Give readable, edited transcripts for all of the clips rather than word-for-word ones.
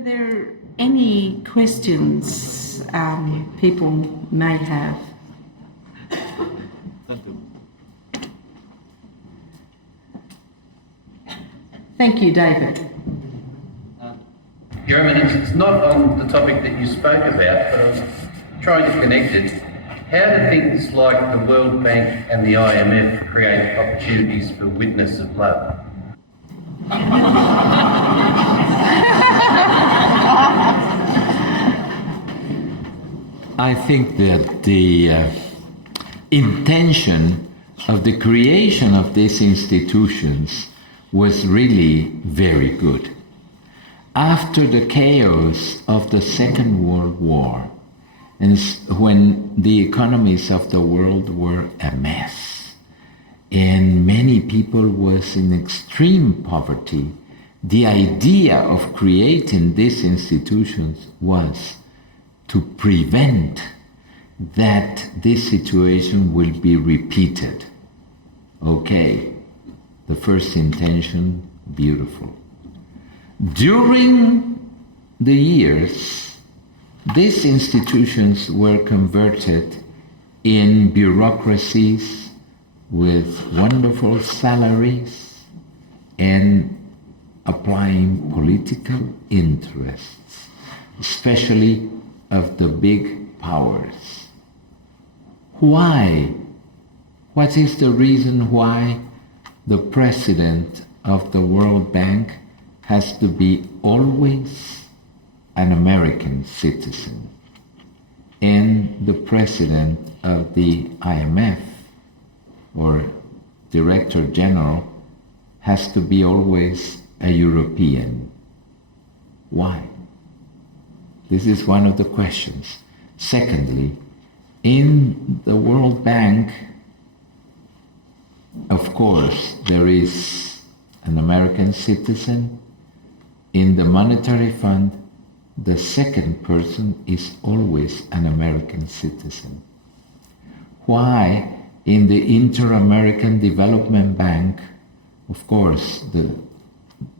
there any questions people may have? Thank you, David. Your Eminence, it's not on the topic that you spoke about, but I was trying to connect it. How do things like the World Bank and the IMF create opportunities for witness of love? I think that the intention of the creation of these institutions was really very good. After the chaos of the Second World War, and when the economies of the world were a mess, and many people was in extreme poverty, the idea of creating these institutions was to prevent that this situation will be repeated. Okay, the first intention, beautiful. During the years, these institutions were converted in bureaucracies with wonderful salaries and applying political interests, especially of the big powers. Why? What is the reason why the president of the World Bank has to be always an American citizen, and the president of the IMF or Director General has to be always a European? Why? This is one of the questions. Secondly, in the World Bank, of course, there is an American citizen. In the Monetary Fund, the second person is always an American citizen. Why in the Inter-American Development Bank, of course, the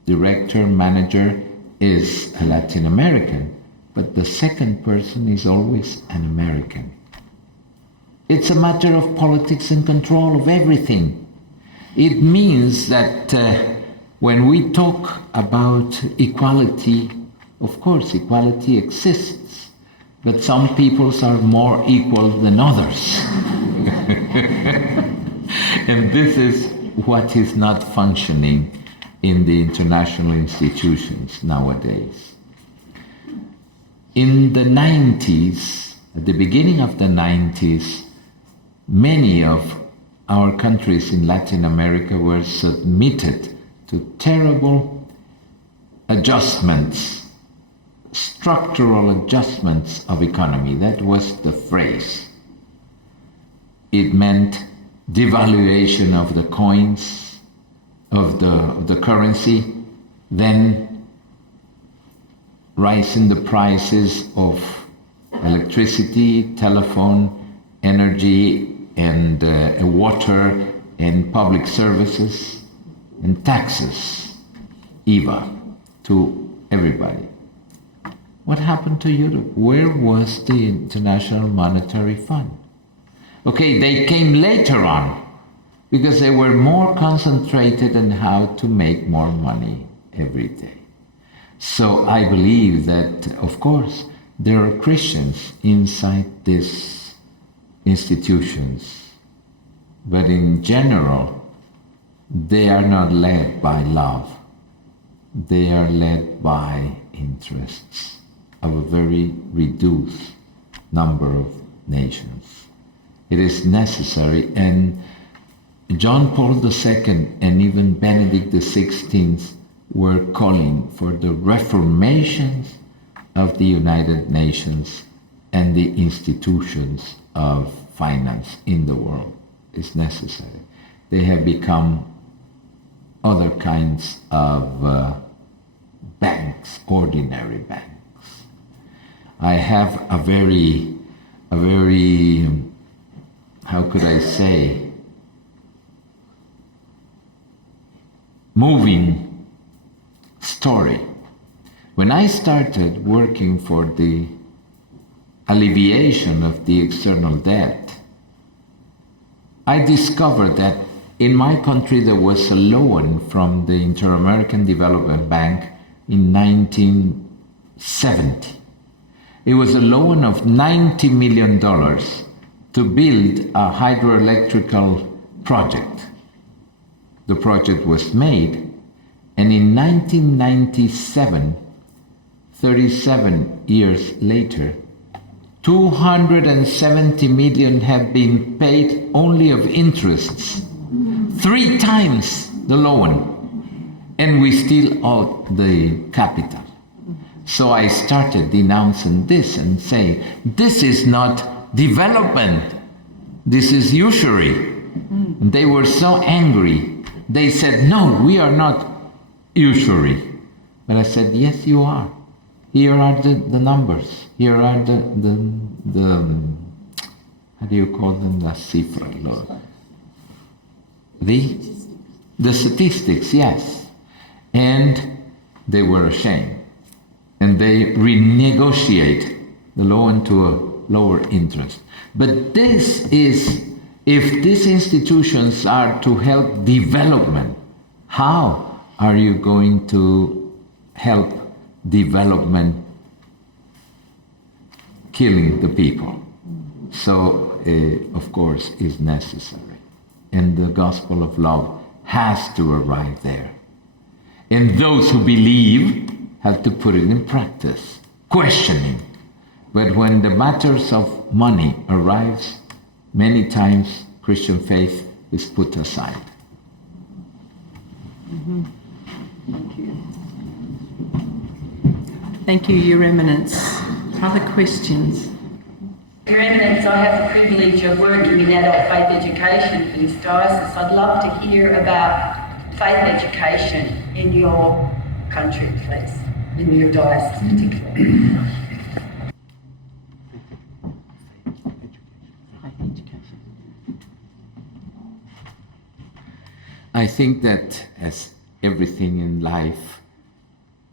director, manager is a Latin American, but the second person is always an American. It's a matter of politics and control of everything. It means that when we talk about equality, of course, equality exists, but some peoples are more equal than others. And this is what is not functioning in the international institutions nowadays. In the 90s, at the beginning of the 90s, many of our countries in Latin America were submitted to terrible adjustments, structural adjustments of economy. That was the phrase. It meant devaluation of the coins, of the currency, then rising the prices of electricity, telephone, energy, and water, and public services, and taxes, IVA, to everybody. What happened to Europe? Where was the International Monetary Fund? Okay, they came later on because they were more concentrated on how to make more money every day. So I believe that, of course, there are Christians inside these institutions, but in general, they are not led by love. They are led by interests of a very reduced number of nations. It is necessary, and John Paul II and even Benedict XVI were calling for the reformation of the United Nations and the institutions of finance in the world. It's necessary. They have become other kinds of banks, ordinary banks. I have a very, how could I say, moving story. When I started working for the alleviation of the external debt, I discovered that in my country there was a loan from the Inter-American Development Bank in 1970. It was a loan of $90 million to build a hydroelectrical project. The project was made, and in 1997, 37 years later, 270 million have been paid only of interests, 3 times the loan, and we still owe the capital. So I started denouncing this and saying, this is not development, this is usury. And they were so angry. They said, no, we are not usury. But I said, yes, you are. Here are the numbers. Here are the how do you call them? La cifra. The statistics, yes. And they were ashamed. And they renegotiate the loan to a lower interest. But this is, if these institutions are to help development, how are you going to help development killing the people? So, of course, is necessary. And the gospel of love has to arrive there. And those who believe have to put it in practice, questioning. But when the matters of money arrives, many times Christian faith is put aside. Mm-hmm. Thank you. Thank you, Your Eminence. Other questions? Your Eminence, I have the privilege of working in adult faith education in this diocese. I'd love to hear about faith education in your country, please, in your diocese particularly. I think that, as everything in life,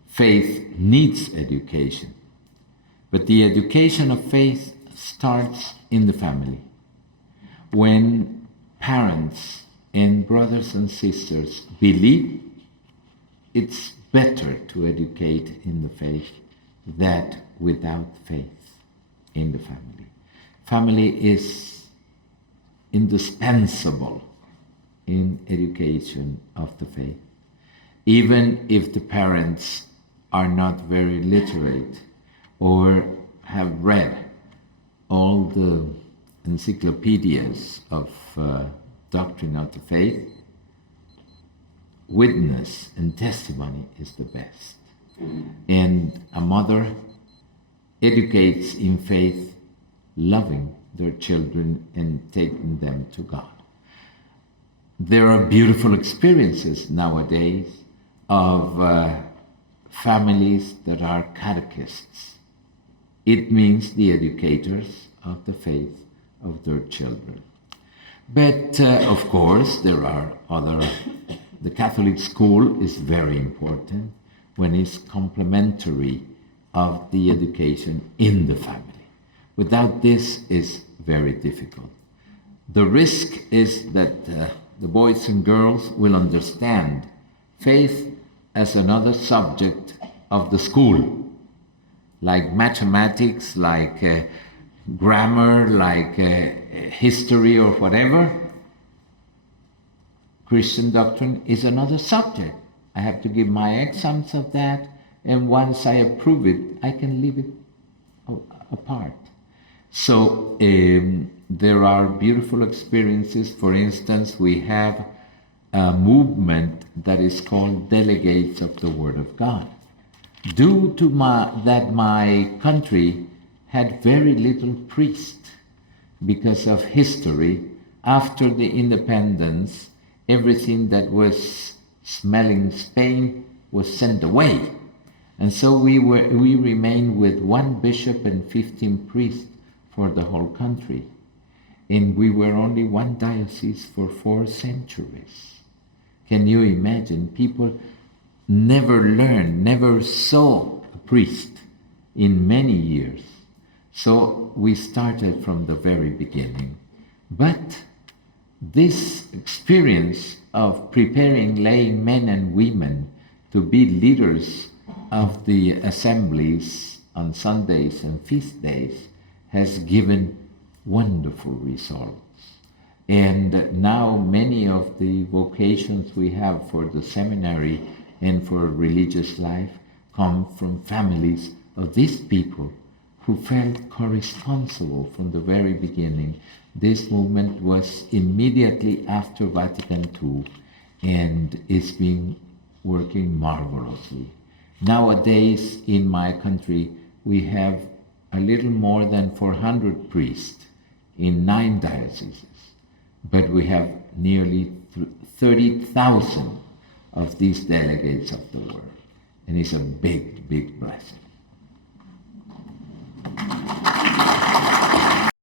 faith needs education. But the education of faith starts in the family. When parents and brothers and sisters believe, it's better to educate in the faith than without faith in the family. Family is indispensable in education of the faith. Even if the parents are not very literate or have read all the encyclopedias of doctrine of the faith, witness and testimony is the best. And a mother educates in faith, loving their children and taking them to God. There are beautiful experiences nowadays of families that are catechists. It means the educators of the faith of their children. But of course, there are other. The Catholic school is very important when it's complementary of the education in the family. Without this, it's very difficult. The risk is that the boys and girls will understand faith as another subject of the school, like mathematics, like grammar, like history or whatever. Christian doctrine is another subject. I have to give my exams of that, and once I approve it, I can leave it apart. So there are beautiful experiences. For instance, we have a movement that is called Delegates of the Word of God. Due to that my country had very little priest because of history. After the independence, everything that was smelling Spain was sent away. And so we remained with 1 bishop and 15 priests for the whole country. And we were only one diocese for 4 centuries. Can you imagine? People never learned, never saw a priest in many years. So we started from the very beginning. But this experience of preparing lay men and women to be leaders of the assemblies on Sundays and feast days has given wonderful results. And now many of the vocations we have for the seminary and for religious life come from families of these people who felt co-responsible from the very beginning. This movement was immediately after Vatican II, and it's been working marvelously. Nowadays, in my country, we have a little more than 400 priests in 9 dioceses, but we have nearly 30,000 of these delegates of the word, and it's a big, big blessing.